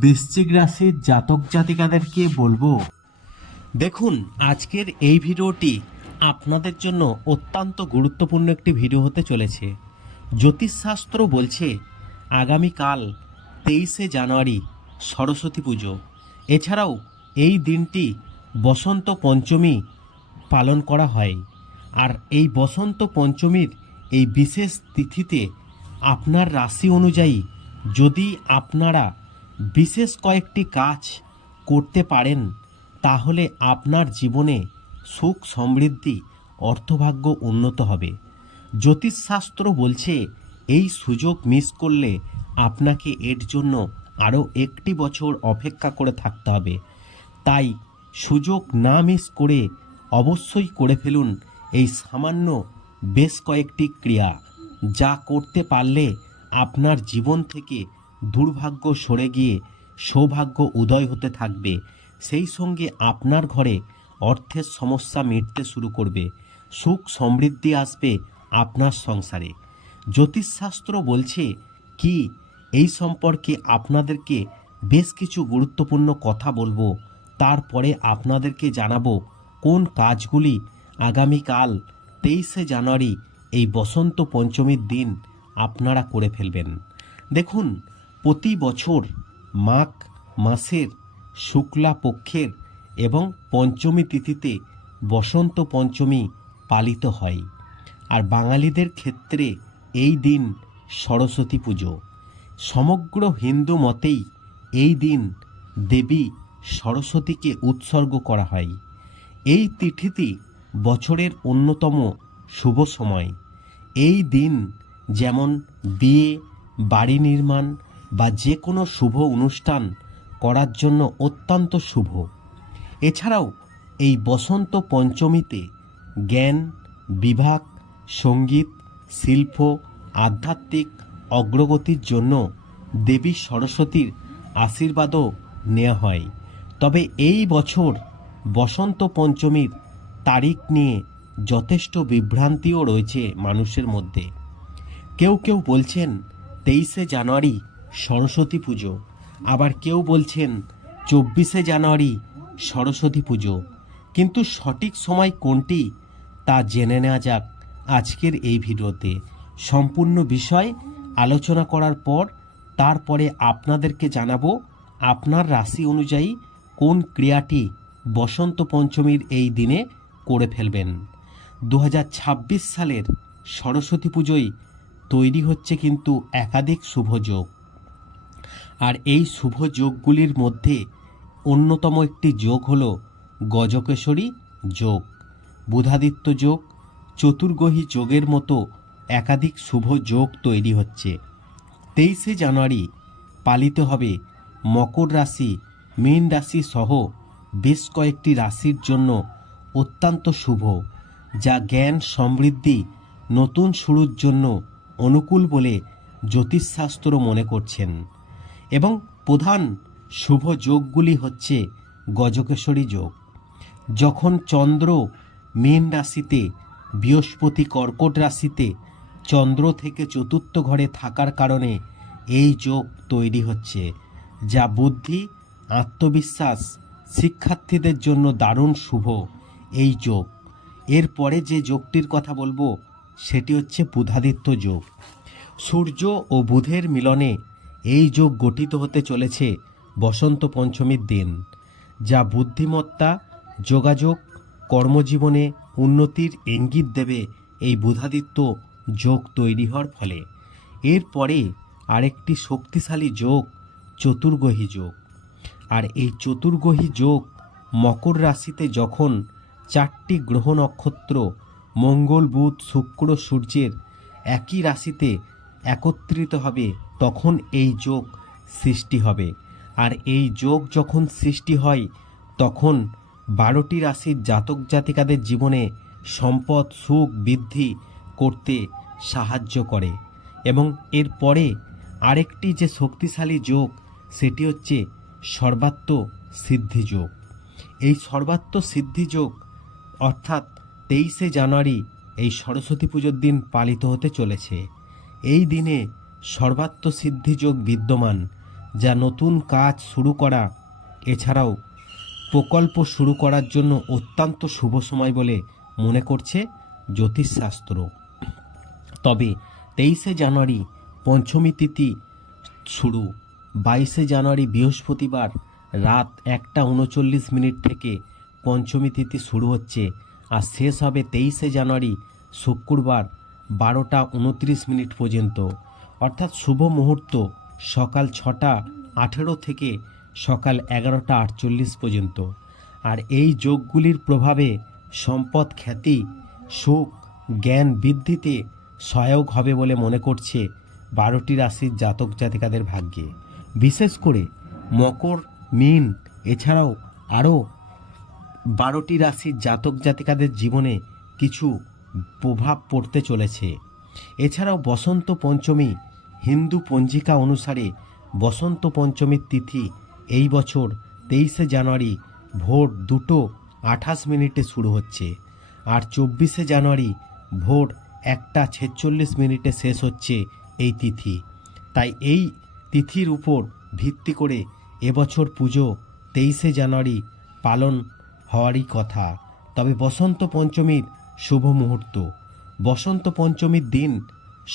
বৃশ্চিক রাশির জাতক জাতিকাদেরকে বলবো, দেখুন আজকের এই ভিডিওটি আপনাদের জন্য অত্যন্ত গুরুত্বপূর্ণ একটি ভিডিও হতে চলেছে। জ্যোতিষশাস্ত্র বলছে আগামীকাল 23শে জানুয়ারি সরস্বতী পুজো। এছাড়াও এই দিনটি বসন্ত পঞ্চমী পালন করা হয়। আর এই বসন্ত পঞ্চমীর এই বিশেষ তিথিতে আপনার রাশি অনুযায়ী যদি আপনারা বিশেষ কয়েকটি কাজ করতে পারেন, তাহলে আপনার জীবনে সুখ সমৃদ্ধি অর্থভাগ্য উন্নত হবে। জ্যোতিষশাস্ত্র বলছে এই সুযোগ মিস করলে আপনাকে এর জন্য আরও একটি বছর অপেক্ষা করে থাকতে হবে। তাই সুযোগ না মিস করে অবশ্যই করে ফেলুন এই সামান্য বেশ কয়েকটি ক্রিয়া, যা করতে পারলে আপনার জীবন থেকে দুর্ভাগ্য সরে গিয়ে সৌভাগ্য উদয় হতে থাকবে। সেই সঙ্গে আপনার ঘরে অর্থের সমস্যা মিটতে শুরু করবে, সুখ সমৃদ্ধি আসবে আপনার সংসারে। জ্যোতিষশাস্ত্র বলছে কি এই সম্পর্কে আপনাদেরকে বেশ কিছু গুরুত্বপূর্ণ কথা বলবো। তারপরে আপনাদেরকে জানাবো কোন কাজগুলি আগামীকাল 23শে জানুয়ারি এই বসন্ত পঞ্চমীর দিন আপনারা করে ফেলবেন। দেখুন, প্রতি বছর মাঘ মাসের শুক্লা পক্ষের এবং পঞ্চমী তিথিতে বসন্ত পঞ্চমী পালিত হয়। আর বাঙালিদের ক্ষেত্রে এই দিন সরস্বতী পুজো। সমগ্র হিন্দু মতেই এই দিন দেবী সরস্বতীকে উৎসর্গ করা হয়। এই তিথিটি বছরের অন্যতম শুভ সময়। এই দিন যেমন বিয়ে, বাড়ি নির্মাণ বা যে কোনো শুভ অনুষ্ঠান করার জন্য অত্যন্ত শুভ। এছাড়াও এই বসন্ত পঞ্চমীতে জ্ঞান, বিভাগ, সঙ্গীত, শিল্প, আধ্যাত্মিক অগ্রগতির জন্য দেবী সরস্বতীর আশীর্বাদও নেওয়া হয়। তবে এই বছর বসন্ত পঞ্চমীর তারিখ নিয়ে যথেষ্ট বিভ্রান্তিও রয়েছে মানুষের মধ্যে। কেউ কেউ বলছেন 23শে জানুয়ারি সরস্বতী পুজো, আবার কেউ বলছেন 24শে জানুয়ারি সরস্বতী পুজো। কিন্তু সঠিক সময় কোনটি তা জেনে নেওয়া যাক আজকের এই ভিডিওতে। সম্পূর্ণ বিষয় আলোচনা করার পর তারপরে আপনাদেরকে জানাবো আপনার রাশি অনুযায়ী কোন ক্রিয়াটি বসন্ত পঞ্চমীর এই দিনে করে ফেলবেন। 2026 সালের সরস্বতী পুজোয় তৈরি হচ্ছে কিন্তু একাধিক শুভ যোগ। আর এই শুভ যোগগুলির মধ্যে অন্যতম একটি যোগ হল গজকেশরী যোগ, বুধাদিত্য যোগ, চতুর্গ্রহী যোগের মতো একাধিক শুভ যোগ তৈরি হচ্ছে। 23শে জানুয়ারি পালিত হবে মকর রাশি, মীন রাশি সহ বেশ কয়েকটি রাশির জন্য অত্যন্ত শুভ, যা জ্ঞান, সমৃদ্ধি, নতুন শুরুর জন্য অনুকূল বলে জ্যোতিষশাস্ত্র মনে করছেন। এবং প্রধান শুভ যোগগুলি হচ্ছে গজকেশরী যোগ। যখন চন্দ্র মীন রাশিতে, বৃহস্পতি কর্কট রাশিতে চন্দ্র থেকে চতুর্থ ঘরে থাকার কারণে এই যোগ তৈরি হচ্ছে, যা বুদ্ধি, আত্মবিশ্বাস, শিক্ষার্থীদের জন্য দারুণ শুভ এই যোগ। এরপরে যে যোগটির কথা বলবো সেটি হচ্ছে বুধাদিত্য যোগ। সূর্য ও বুধের মিলনে এই যোগ গঠিত হতে চলেছে বসন্ত পঞ্চমীর দিন, যা বুদ্ধিমত্তা, যোগাযোগ, কর্মজীবনে উন্নতির ইঙ্গিত দেবে এই বুধাদিত্য যোগ তৈরি হওয়ার ফলে। এরপরে আরেকটি শক্তিশালী যোগ চতুর্গ্রহী যোগ। আর এই চতুর্গ্রহী যোগ মকর রাশিতে যখন 4টি গ্রহ নক্ষত্র মঙ্গল, বুধ, শুক্র, সূর্যের একই রাশিতে একত্রিত হবে, তখন এই যোগ সৃষ্টি হবে। আর এই যোগ যখন সৃষ্টি হয় তখন 12টি রাশির জাতক জাতিকাদের জীবনে সম্পদ, সুখ বৃদ্ধি করতে সাহায্য করে। এবং এরপরে আরেকটি যে শক্তিশালী যোগ সেটি হচ্ছে সর্বাত্ম সিদ্ধি যোগ। এই সর্বাত্ম সিদ্ধি যোগ অর্থাৎ 23শে জানুয়ারি এই সরস্বতী পুজোর দিন পালিত হতে চলেছে। এই দিনে সর্বাত্ম সিদ্ধি যোগ বিদ্যমান, যা নতুন কাজ শুরু করা এছাড়াও প্রকল্প শুরু করার জন্য অত্যন্ত শুভ সময় বলে মনে করছে জ্যোতিষশাস্ত্র। তবে 23শে জানুয়ারি পঞ্চমী তিথি শুরু। 22শে জানুয়ারি বৃহস্পতিবার রাত 1:39 থেকে পঞ্চমী তিথি শুরু হচ্ছে, আর শেষ হবে 23শে জানুয়ারি শুক্রবার 12:29 পর্যন্ত। অর্থাৎ শুভ মুহূর্ত সকাল 6:18 থেকে সকাল 11:48 পর্যন্ত। আর এই যোগগুলির প্রভাবে সম্পদ, খ্যাতি, সুখ, জ্ঞান বৃদ্ধিতে সহায়ক হবে বলে মনে করছে 12টি রাশির জাতক জাতিকাদের ভাগ্যে। বিশেষ করে মকর, মীন এছাড়াও আরও 12টি রাশির জাতক জাতিকাদের জীবনে কিছু প্রভাব পড়তে চলেছে। এছাড়াও বসন্ত পঞ্চমী, হিন্দু পঞ্জিকা অনুসারে বসন্ত পঞ্চমীর তিথি এই বছর 23শে জানুয়ারি ভোর 2:28 শুরু হচ্ছে, আর 24শে জানুয়ারি ভোর 1:46 শেষ হচ্ছে এই তিথি। তাই এই তিথির উপর ভিত্তি করে এবছর পুজো 23শে জানুয়ারি পালন হওয়ারই কথা। তবে বসন্ত পঞ্চমীর শুভ মুহূর্ত, বসন্ত পঞ্চমীর দিন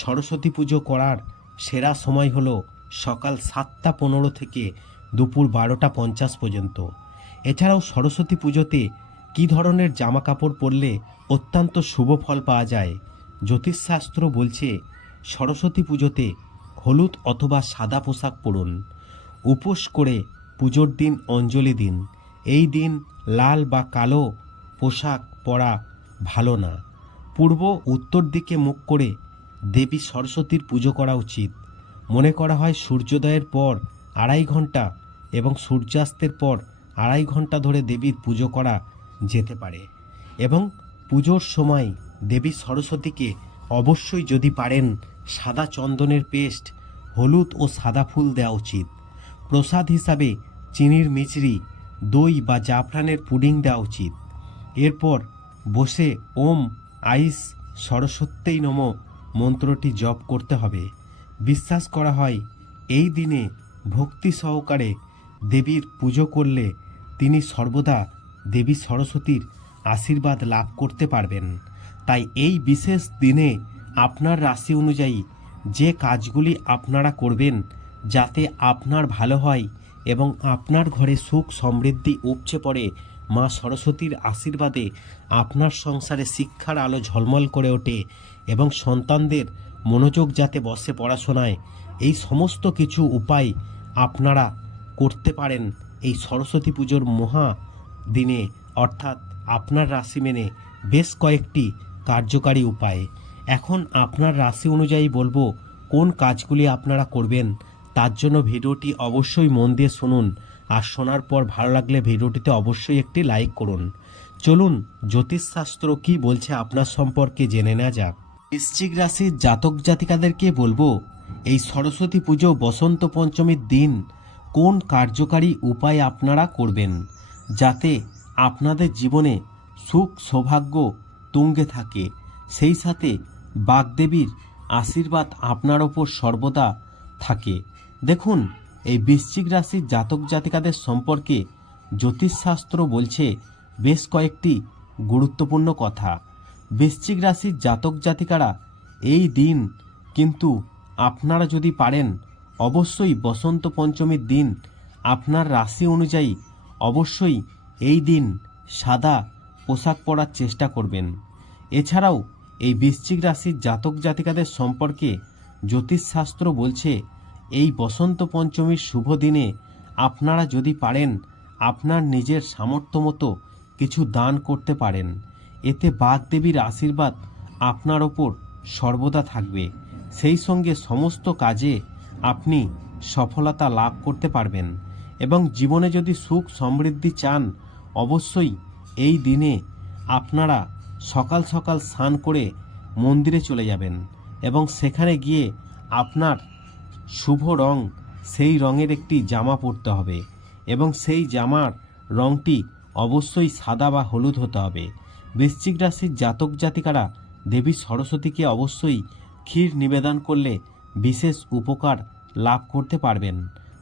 সরস্বতী পুজো করার সেরা সময় হলো সকাল 7:15 থেকে দুপুর 12:50 পর্যন্ত। এছাড়াও সরস্বতী পুজোতে কী ধরনের জামা কাপড় পরলে অত্যন্ত শুভ ফল পাওয়া যায়? জ্যোতিষশাস্ত্র বলছে সরস্বতী পুজোতে হলুদ অথবা সাদা পোশাক পরুন। উপোস করে পুজোর দিন অঞ্জলি দিন। এই দিন লাল বা কালো পোশাক পরা ভালো না। পূর্ব উত্তর দিকে মুখ করে দেবী সরস্বতীর পুজো করা উচিত। মনে করা হয় সূর্যোদয়ের পর 2.5 ঘন্টা এবং সূর্যাস্তের পর 2.5 ঘন্টা ধরে দেবীর পুজো করা যেতে পারে, এবং পুজোর সময় দেবী সরস্বতীকে অবশ্যই যদি পারেন সাদা চন্দনের পেস্ট, হলুদ ও সাদা ফুল দেওয়া উচিত। প্রসাদ হিসাবে চিনির মিচড়ি, দই বা জাফরানের পুডিং দেওয়া উচিত। এরপর বসে ওম আইস সরস্বত্যই নমঃ মন্ত্রটি জপ করতে হবে। বিশ্বাস করা হয় এই দিনে ভক্তি সহকারে দেবীর পুজো করলে তিনি সর্বদা দেবী সরস্বতীর আশীর্বাদ লাভ করতে পারবেন। তাই এই বিশেষ দিনে আপনার রাশি অনুযায়ী যে কাজগুলি আপনারা করবেন যাতে আপনার ভালো হয় এবং আপনার ঘরে সুখ সমৃদ্ধি উপচে পড়ে, মা সরস্বতীর আশীর্বাদে আপনার সংসারে শিক্ষার আলো ঝলমল করে ওঠে এবং সন্তানদের মনোযোগ যাতে বসে পড়াশোনায়, এই সমস্ত কিছু উপায় আপনারা করতে পারেন এই সরস্বতী পুজোর মহা দিনে, অর্থাৎ আপনার রাশি মেনে বেশ কয়েকটি কার্যকারী উপায়। এখন আপনার রাশি অনুযায়ী বলবো কোন কাজগুলি আপনারা করবেন। তার জন্য ভিডিওটি অবশ্যই মন দিয়ে শুনুন, আর শোনার পর ভালো লাগলে ভিডিওটিতে অবশ্যই একটি লাইক করুন। চলুন জ্যোতিষশাস্ত্র কি বলছে আপনার সম্পর্কে জেনে নেওয়া যাক। বৃশ্চিক রাশির জাতক জাতিকাদেরকে বলবো এই সরস্বতী পুজো বসন্ত পঞ্চমীর দিন কোন কার্যকারী উপায় আপনারা করবেন যাতে আপনাদের জীবনে সুখ সৌভাগ্য তুঙ্গে থাকে, সেই সাথে বাগদেবীর আশীর্বাদ আপনার ওপর সর্বদা থাকে। দেখুন, এই বৃশ্চিক রাশির জাতক জাতিকাদের সম্পর্কে জ্যোতিষশাস্ত্র বলছে বেশ কয়েকটি গুরুত্বপূর্ণ কথা। বৃশ্চিক রাশির জাতক জাতিকারা এই দিন কিন্তু আপনারা যদি পারেন অবশ্যই বসন্ত পঞ্চমীর দিন আপনার রাশি অনুযায়ী অবশ্যই এই দিন সাদা পোশাক পরার চেষ্টা করবেন। এছাড়াও এই বৃশ্চিক রাশির জাতক জাতিকাদের সম্পর্কে জ্যোতিষশাস্ত্র বলছে এই বসন্ত পঞ্চমীর শুভ দিনে আপনারা যদি পারেন আপনার নিজের সামর্থ্য মতো কিছু দান করতে পারেন। এতে বাগদেবীর আশীর্বাদ আপনার ওপর সর্বদা থাকবে, সেই সঙ্গে সমস্ত কাজে আপনি সফলতা লাভ করতে পারবেন। এবং জীবনে যদি সুখ সমৃদ্ধি চান অবশ্যই এই দিনে আপনারা সকাল সকাল স্নান করে মন্দিরে চলে যাবেন এবং সেখানে গিয়ে আপনার শুভ রং সেই রঙের একটি জামা পরতে হবে এবং সেই জামার রংটি অবশ্যই সাদা বা হলুদ হতে হবে। বৃশ্চিক রাশির জাতক জাতিকারা দেবী সরস্বতীকে অবশ্যই ক্ষীর নিবেদন করলে বিশেষ উপকার লাভ করতে পারবেন।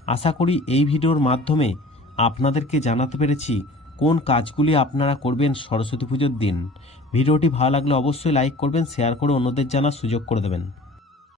আশা করি এই ভিডিওর মাধ্যমে আপনাদেরকে জানাতে পেরেছি কোন কাজগুলি আপনারা করবেন সরস্বতী পুজোর দিন। ভিডিওটি ভালো লাগলে অবশ্যই লাইক করবেন, শেয়ার করে অন্যদের জানার সুযোগ করে দেবেন।